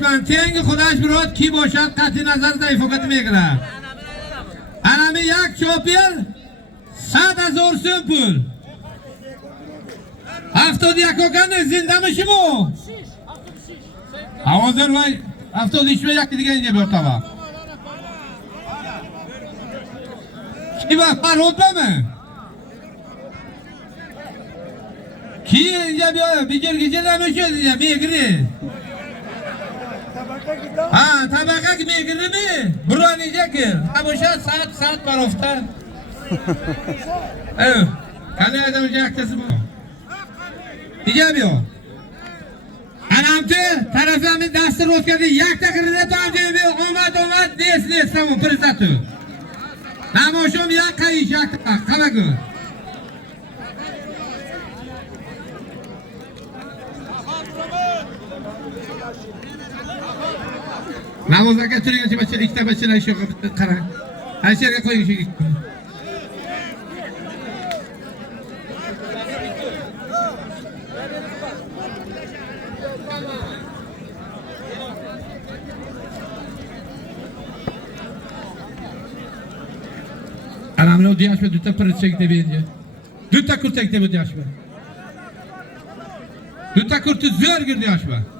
تنگ خودش برات کی باشد قطع نظر در فقط میگیرم. انمی یک چاپیل 100,000 سوم پول 71 کن زنده میشیم آوازر وای 76 یک دیگه اینجا بیارتا کی با فرود بمه کی اینجا بیا بگیر گیجه نمیشه اینجا میگیری ها طبقه که میگیری می برو اینجا کر نباشد ساعت برافته ایو کنه ادام اینجا کسی با اینجا بیا انامته طرف همین دست روز کردی یک تقریده تو همجا بیا اومد نیست همون پرزتو نماشم یک قیش یک خبه کن نمازه که توری گنچه بچه ایکتا بچه نایشو قرار هر شیر که کوئی شیر الان دیاش به دوتا پرد چکته بیدیه دوتا کرد چکته بود دیاش به دوتا کرد تو زور گرد دیاش به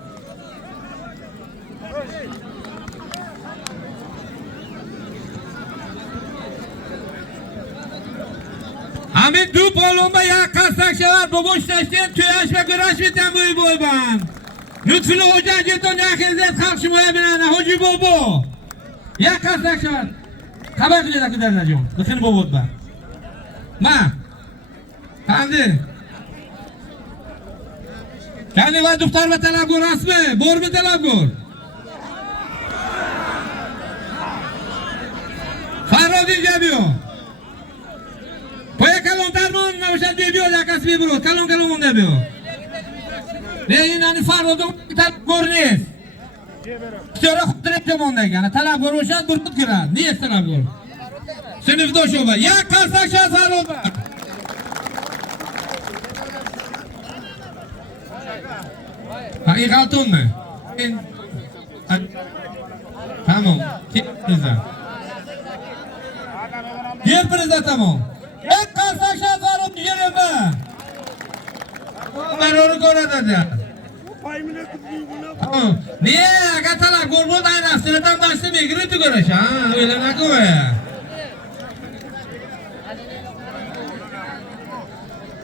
همین دو پالومه یک قصدک شود بابوش تشتیم تویش و گراش بیتن بوی بوی بان لطفی لو جنجتون یکی زید خلق شمایه بیننه حجی بابو یک قصدک شود خبر کنید اکی در نجوم بخین بابود بان ما فهمده کنی و دفتر به طلب گور اسمه بور به طلب گور فراد اینجا بیو پای کلون درمان نباشد بیو یک کس بی برو کلون مونده بیو نه این انی فرادو طلب گور نیست چرا خود ریچه مونده گنه طلب گور باشد برود کرد نیست طلب گور سنف دو شوبه یک کسک شد فراد بر این غلطون نه تمام گیر پریزه تمام یک کسک شد فراد گیره با من رو گوره داده نیه اگه طلب گور بود این افسرتم داشته میگیری تو گورش اویله نکوه